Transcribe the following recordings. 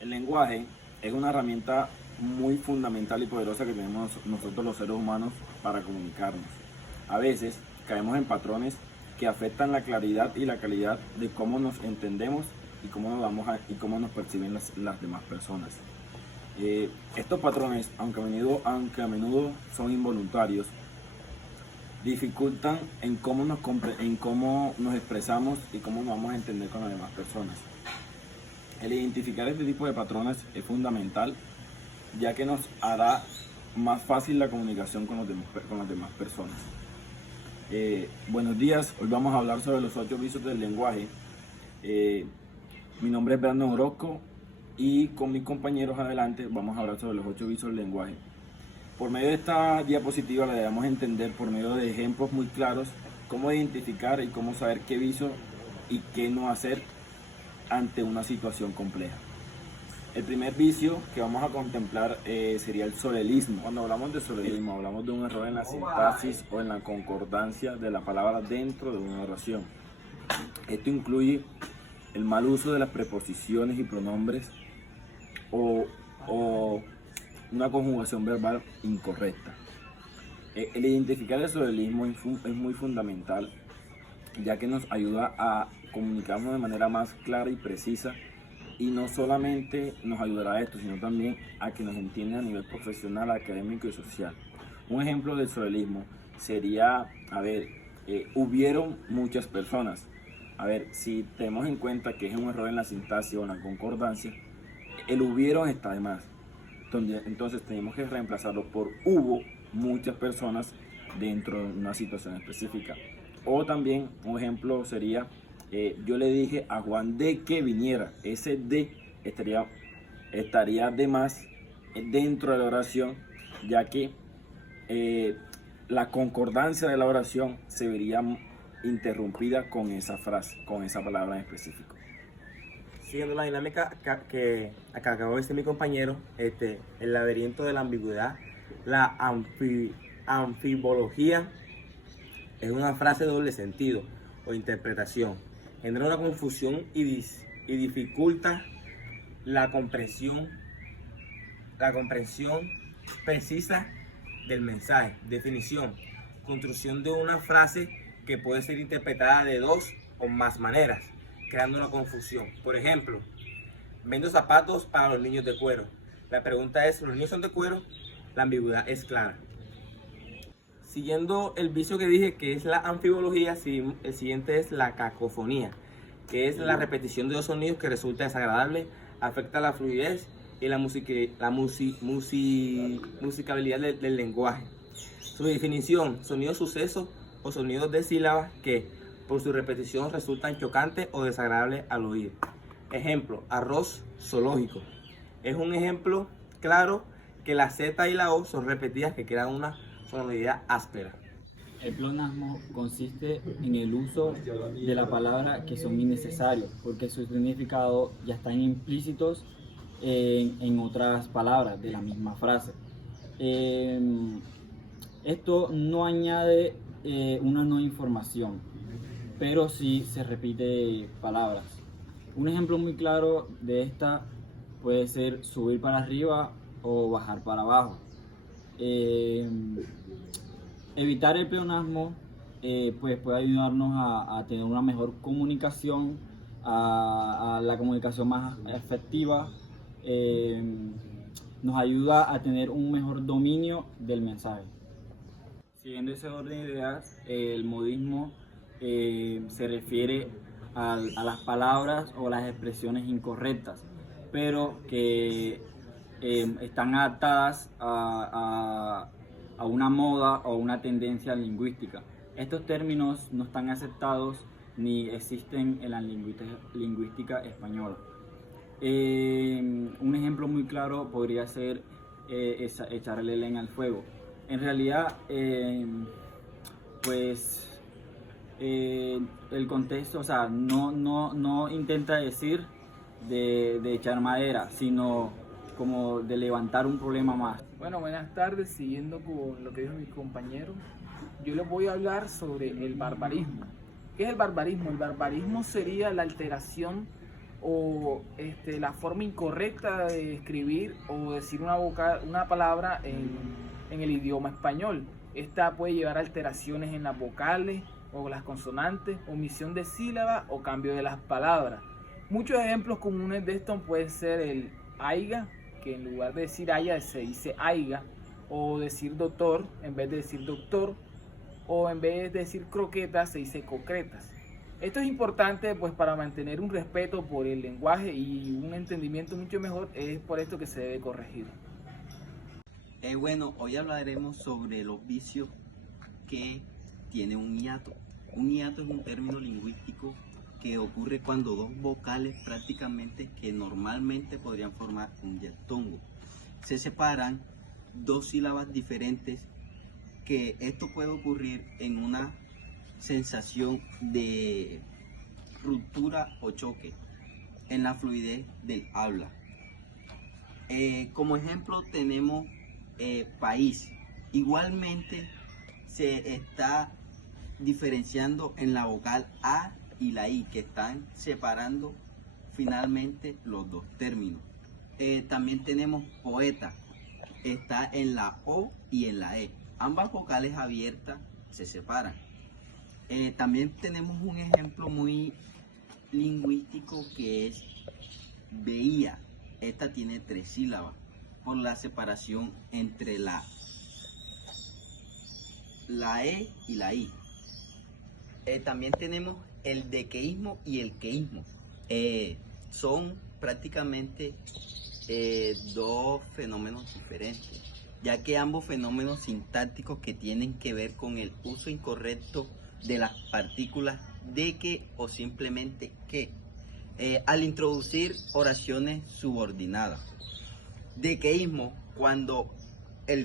El lenguaje es una herramienta muy fundamental y poderosa que tenemos nosotros los seres humanos para comunicarnos. A veces caemos en patrones que afectan la claridad y la calidad de cómo nos entendemos y cómo nos perciben las demás personas. Estos patrones, aunque a menudo son involuntarios, dificultan en cómo nos expresamos y cómo nos vamos a entender con las demás personas. El identificar este tipo de patrones es fundamental, ya que nos hará más fácil la comunicación con las demás personas. Buenos días, hoy vamos a hablar sobre los 8 vicios del lenguaje. Mi nombre es Brandon Orozco y con mis compañeros adelante vamos a hablar sobre los 8 vicios del lenguaje. Por medio de esta diapositiva le damos a entender por medio de ejemplos muy claros cómo identificar y cómo saber qué vicio y qué no hacer ante una situación compleja. El primer vicio que vamos a contemplar sería el solelismo. Cuando hablamos de solelismo, hablamos de un error en la sintaxis o en la concordancia de la palabra dentro de una oración. Esto incluye el mal uso de las preposiciones y pronombres o una conjugación verbal incorrecta. El identificar el solelismo es muy fundamental, ya que nos ayuda a comunicarnos de manera más clara y precisa, y no solamente nos ayudará a esto, sino también a que nos entiendan a nivel profesional, académico y social. Un ejemplo del solelismo sería, hubieron muchas personas. Si tenemos en cuenta que es un error en la sintaxis o en la concordancia, el hubieron está de más. Entonces tenemos que reemplazarlo por hubo muchas personas dentro de una situación específica. O también un ejemplo sería, yo le dije a Juan de que viniera. Ese de estaría de más dentro de la oración, ya que la concordancia de la oración se vería interrumpida con esa frase, con esa palabra en específico. Siguiendo la dinámica que acabó de decir mi compañero, el laberinto de la ambigüedad, la anfibología es una frase de doble sentido o interpretación. Genera una confusión y dificulta la comprensión precisa del mensaje. Definición: construcción de una frase que puede ser interpretada de 2 o más maneras, creando una confusión. Por ejemplo, vendo zapatos para los niños de cuero. La pregunta es, ¿los niños son de cuero? La ambigüedad es clara. Siguiendo el vicio que dije, que es la anfibología, el siguiente es la cacofonía, que es la repetición de 2 sonidos que resulta desagradable, afecta la fluidez y la musicalidad del lenguaje. Su definición: sonidos sucesos o sonidos de sílabas que por su repetición resultan chocantes o desagradables al oír. Ejemplo: arroz zoológico. Es un ejemplo claro que la Z y la O son repetidas, que crean una sonoridad áspera. El pleonasmo consiste en el uso de la palabra que son innecesarios, porque su significado ya están implícitos en otras palabras de la misma frase. Esto no añade una nueva información, pero sí se repite palabras. Un ejemplo muy claro de esta puede ser subir para arriba o bajar para abajo. Evitar el pleonasmo pues puede ayudarnos a tener una mejor comunicación, a la comunicación más efectiva. Nos ayuda a tener un mejor dominio del mensaje. Siguiendo ese orden de ideas, el modismo se refiere a las palabras o las expresiones incorrectas, pero que están adaptadas a una moda o una tendencia lingüística. Estos términos no están aceptados ni existen en la lingüística española. Un ejemplo muy claro podría ser echarle leña al fuego. En realidad, el contexto, no intenta decir de echar madera, sino como de levantar un problema más. Bueno, buenas tardes. Siguiendo con lo que dijo mi compañero, yo les voy a hablar sobre el barbarismo. ¿Qué es el barbarismo? El barbarismo sería la alteración o la forma incorrecta de escribir o decir una palabra en el idioma español. Esta puede llevar a alteraciones en las vocales o las consonantes, omisión de sílabas o cambio de las palabras. Muchos ejemplos comunes de esto pueden ser el aiga, que en lugar de decir haya se dice aiga, o decir doctor en vez de decir doctor, o en vez de decir croquetas se dice concretas. Esto es importante pues para mantener un respeto por el lenguaje y un entendimiento mucho mejor, es por esto que se debe corregir. Bueno, hoy hablaremos sobre los vicios que tiene un hiato. Un hiato es un término lingüístico que ocurre cuando dos vocales prácticamente que normalmente podrían formar un diaftongo se separan dos sílabas diferentes, que esto puede ocurrir en una sensación de ruptura o choque en la fluidez del habla. Como ejemplo tenemos país. Igualmente se está diferenciando en la vocal A y la I, que están separando finalmente los dos términos. También tenemos poeta, está en la O y en la E. Ambas vocales abiertas se separan. También tenemos un ejemplo muy lingüístico que es veía. Esta tiene 3 sílabas por la separación entre la E y la I. También tenemos el dequeísmo y el queísmo. Son prácticamente dos fenómenos diferentes, ya que ambos fenómenos sintácticos que tienen que ver con el uso incorrecto de las partículas de que o simplemente que, al introducir oraciones subordinadas. Dequeísmo, cuando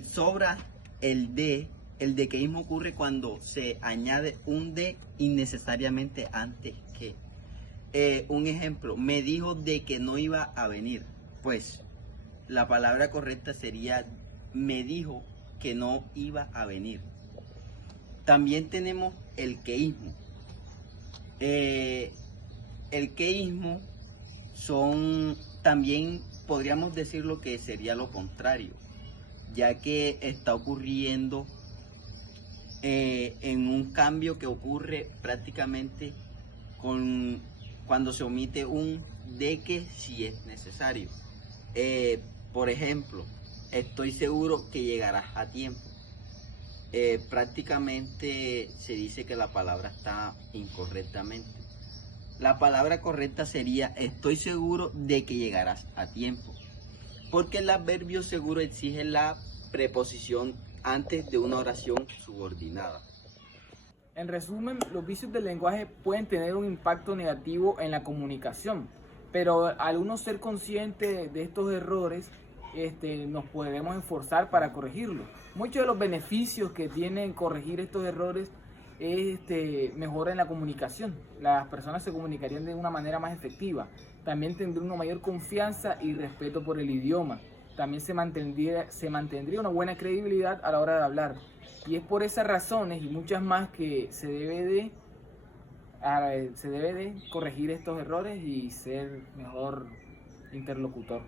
sobra el de. El dequeísmo ocurre cuando se añade un de innecesariamente antes que. Un ejemplo, me dijo de que no iba a venir. Pues la palabra correcta sería me dijo que no iba a venir. También tenemos el queísmo. El queísmo también podríamos decir lo que sería lo contrario, ya que está ocurriendo en un cambio que ocurre prácticamente cuando se omite un de que si es necesario. Por ejemplo, estoy seguro que llegarás a tiempo. Prácticamente se dice que la palabra está incorrectamente. La palabra correcta sería estoy seguro de que llegarás a tiempo, porque el adverbio seguro exige la preposición antes de una oración subordinada. En resumen, los vicios del lenguaje pueden tener un impacto negativo en la comunicación, pero al uno ser consciente de estos errores, nos podremos esforzar para corregirlos. Muchos de los beneficios que tienen corregir estos errores es mejora en la comunicación. Las personas se comunicarían de una manera más efectiva. También tendría una mayor confianza y respeto por el idioma. También se mantendría una buena credibilidad a la hora de hablar. Y es por esas razones y muchas más que se debe de corregir estos errores y ser mejor interlocutor.